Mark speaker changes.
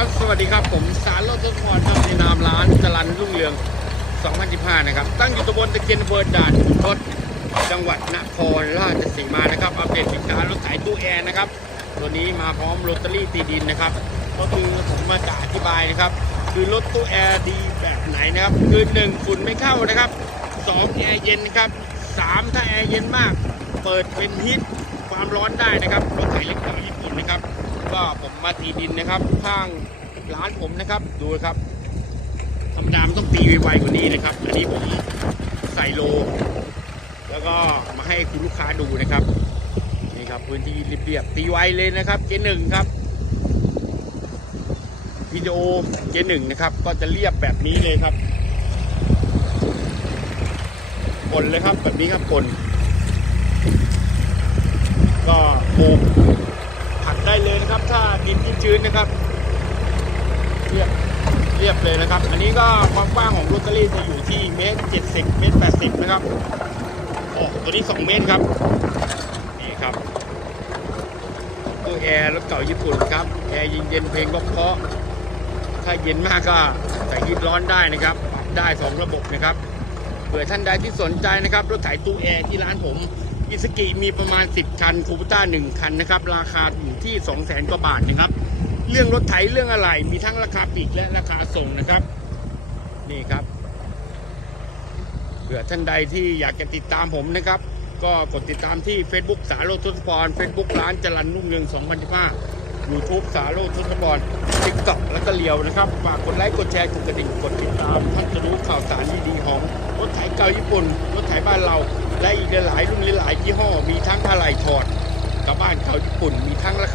Speaker 1: ับสวัสดีครับ ผมสารโลดทุกคนครับในนามร้านจรันรุ่งเรือง 2015 นะครับ ตั้งอยู่ตำบลตะเกียนอำเภอด่านทดจังหวัดนครราชสีมานะครับอัปเดตสินค้ารถไถตู้แอร์นะครับ ตัวนี้มาพร้อมลอตเตอรี่ตีดินนะครับ ก็คือผมมาจะอธิบายนะครับ คือรถตู้แอร์ดีแบบไหนนะครับ คือหนึ่งฝุ่นไม่เข้านะครับสองแอร์เย็นนะครับสามถ้าแอร์เย็นมาก เปิดเป็นฮีทความร้อนได้นะครับรถไถเล็กเก่าญี่ปุ่นนะครับ ก็ผมมาตีดินนะครับ ข้างร้านผมนะครับ ดูครับธรรมดามันต้องตีไวๆกว่านี้นะครับ อันนี้ผมใส่โล แล้วก็มาให้คุณลูกค้าดูนะครับนี่ครับพื้นที่เรียบๆตีไวเลยนะครับเจหนึ่งครับวิดีโอเจหนึ่งนะครับ ก็จะเรียบแบบนี้เลยครับกลเลยครับแบบนี้ครับกลก็โบกผักได้เล นะครับ ถ้าดินชื้นนะครับ เรียบเรียบเลยนะครับ อันนี้ก็ความกว้างของโรตารี่จะอยู่ที่เมตรเจ็ดสิบเมตรแปดสิบนะครับโอ้ตัวนี้สองเมตรครับนี่ครับตู้แอร์รถเก่าญี่ปุ่นครับแอร์เย็นๆเพลงเพาะถ้าเย็นมากก็ใส่ฮีทร้อนได้นะครับปรับได้สองระบบนะครับเผื่อท่านใดที่สนใจนะครับรถไถตู้แอร์ที่ร้านผม อิสกิมีประมาณ 10 คันคูปต้า1คันนะครับ ราคาอยู่ที่ 2 0 0 0 0 0กว่าบาทนะครับ เรื่องรถไถเรื่องอะไรมีทั้งราคาปลีกและราคาส่งนะครับ นี่ครับเผื่อท่านใดที่อยากจะติดตามผมนะครับ ก็กดติดตามที่ Facebook สาโรทุสปอน Facebook ร้านจรันนุ่งเรือง2015 YouTube สาโรทุสปอน TikTok แล้วก็เลียวนะครับฝากกดไลค์กดแชร์กดกระดิ่งกดติดตามท่านจะรู้ข่าวสารดีๆของรถไถเก่าญี่ปุ่น รถไถบ้านเรา และอีกหลายรุ่นหลายยี่ห้อ มีทั้งอะไหล่ถอดกับบ้านเขาญี่ปุ่น มีทั้งรา